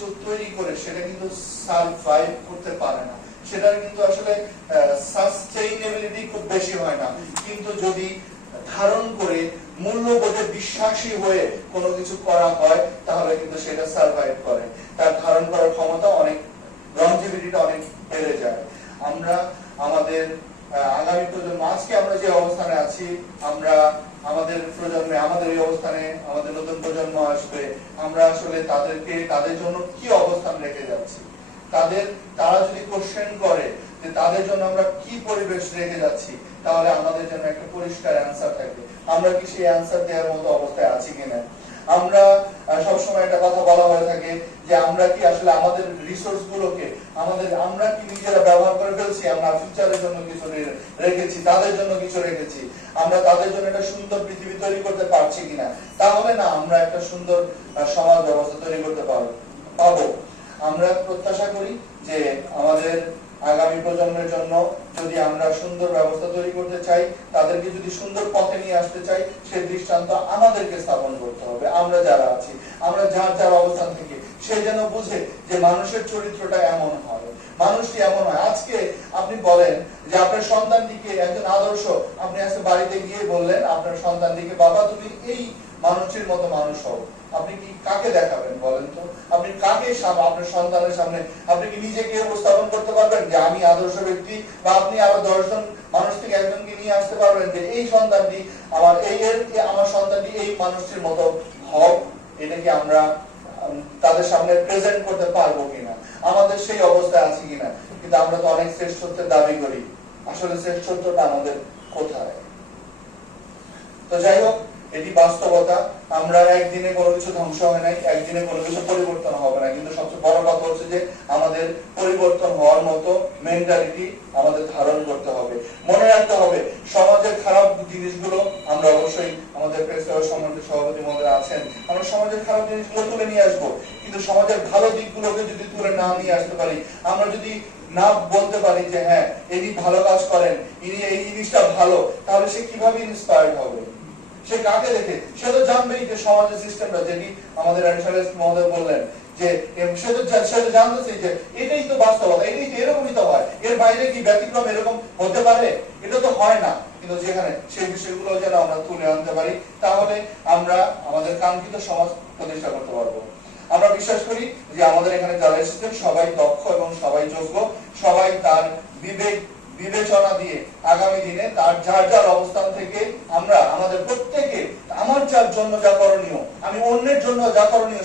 কিছু তৈরি করে সেটা কিন্তু সারভাইভ করতে পারে না, সেটার কিন্তু আসলে সাস্টেইনেবিলিটি খুব বেশি হয় না। কিন্তু যদি ধারণ করে মূল্যবোধে বিশ্বাসী হয়ে কোনো কিছু করা হয় তাহলে কিন্তু সেটা সারভাইভ করে, তার ধারণ করার ক্ষমতা অনেক, লংজিভিটিটা অনেক বেড়ে যায়। আমরা আমাদের আগামী প্রজন্ম, আজকে আমরা যে অবস্থানে আছি, আমরা আমাদের প্রজন্মে, আমাদের এই অবস্থানে আমাদের নতুন প্রজন্ম আসবে, আমরা আসলে তাদেরকে, তাদের জন্য কি অবস্থান রেখে যাচ্ছি, তারা যদি কোশ্চেন করে যে তাদের জন্য আমরা কি পরিবেশ রেখে যাচ্ছি, তাহলে আমাদের জন্য একটা পরিষ্কার অ্যান্সার থাকবে, আমরা কি সেই অ্যান্সার দেওয়ার মতো অবস্থায় আছি কিনা। আমরা সবসময় একটা কথা বলা হয়ে থাকে যে আমরা কি আসলে আমাদের রিসোর্স গুলোকে আমরা কি নিজেরা ব্যবহার করে ফেলছি, আমরা ফিউচারের জন্য কিছু রেখেছি, তাদের জন্য কিছু রেখেছি, আমরা তাদের জন্য একটা সুন্দর পৃথিবী তৈরি করতে পারছি কিনা, তাহলে না আমরা একটা সুন্দর সমাজ ব্যবস্থা তৈরি করতে পাবো। আমরা প্রত্যাশা করি যে আমাদের আগামী প্রজন্মের জন্য যদি আমরা সুন্দর ব্যবস্থা তৈরি করতে চাই, তাদেরকে যদি সুন্দর পথে নিয়ে আসতে চাই, সেই দৃষ্টান্ত আমাদেরকে স্থাপন করতে হবে। আমরা যারা আছি, আমরা যার অবস্থান থেকে, সে যেন বুঝে যে মানুষের চরিত্রটা এমন হয়, মানুষটি এমন হয়। আজকে আপনি বলেন যে আপনার সন্তানটিকে একজন আদর্শ, আপনি আজকে বাড়িতে গিয়ে বললেন আপনার সন্তানটিকে, বাবা তুমি এই মানুষটির মতো মানুষ হও, আপনি কি কাকে দেখাবেন বলেন তো? আপনি কাকে আপনার সন্তানের সামনে আপনি কি নিজেকে উপস্থাপন করতে পারবেন যে আমি আদর্শ ব্যক্তি, বা আপনি আরো 10 জন মানুষ থেকে একজনকে নিয়ে আসতে পারবেন যে এই সন্তানটি আমার সন্তানটি এই মানুষটির মতো হোক, এটা কি আমরা তাদের সামনে প্রেজেন্ট করতে পারবো কিনা, আমাদের সেই অবস্থায় আছে কিনা। কিন্তু আমরা তো অনেক শ্রেষ্ঠত্বের দাবি করি, আসলে শ্রেষ্ঠত্বটা আমাদের কোথায়? তো যাই হোক, এটি বাস্তবতা। আমরা একদিনে কোনো কিছু ধ্বংস হয় নাই, একদিনে কোনো কিছু পরিবর্তন হবে না, কিন্তু সবচেয়ে বড় কথা হচ্ছে যে আমাদের পরিবর্তন হওয়ার মতো মেন্টালিটি আমাদের ধারণ করতে হবে। মনে রাখতে হবে সমাজের খারাপ জিনিসগুলো আমরা অবশ্যই, আমাদের প্রেস সম্মানিত সভাপতি মহোদয় আছেন, আমরা সমাজের খারাপ জিনিসগুলো তুলে নিয়ে আসবো, কিন্তু সমাজের ভালো দিকগুলোকে যদি তুলে না নিয়ে আসতে পারি, আমরা যদি না বলতে পারি যে হ্যাঁ ইনি ভালো কাজ করেন, ইনি এই জিনিসটা ভালো, তাহলে সে কিভাবে ইন্সপায়ার্ড হবে? সে কাকে দেখে? সে তো জানবেই যে সমাজের সিস্টেমটা, যেটি আমাদের মহোদয় বললেন, যে সে তো জানতেছে যে এটাই তো বাস্তবতা, এটাই তো এরকমই তো হয়, এর বাইরে কি ব্যতিক্রম এরকম হতে পারে? এটা তো হয় না। কিন্তু যেখানে সেই বিষয়গুলো যেন আমরা তুলে আনতে পারি, তাহলে আমরা আমাদের কাঙ্ক্ষিত সমাজ প্রতিষ্ঠা করতে পারবো। আমরা বিশ্বাস করি যে আমাদের এখানে যারা এসেছেন সবাই দক্ষ এবং সবাই যোগ্য, সবাই তার বিবেচনা দিয়ে আগামী দিনে তার যার অবস্থান থেকে আমরা আমাদের প্রত্যেকে আমার যার জন্য যা করণীয়, আমি অন্যের জন্য যা করণীয়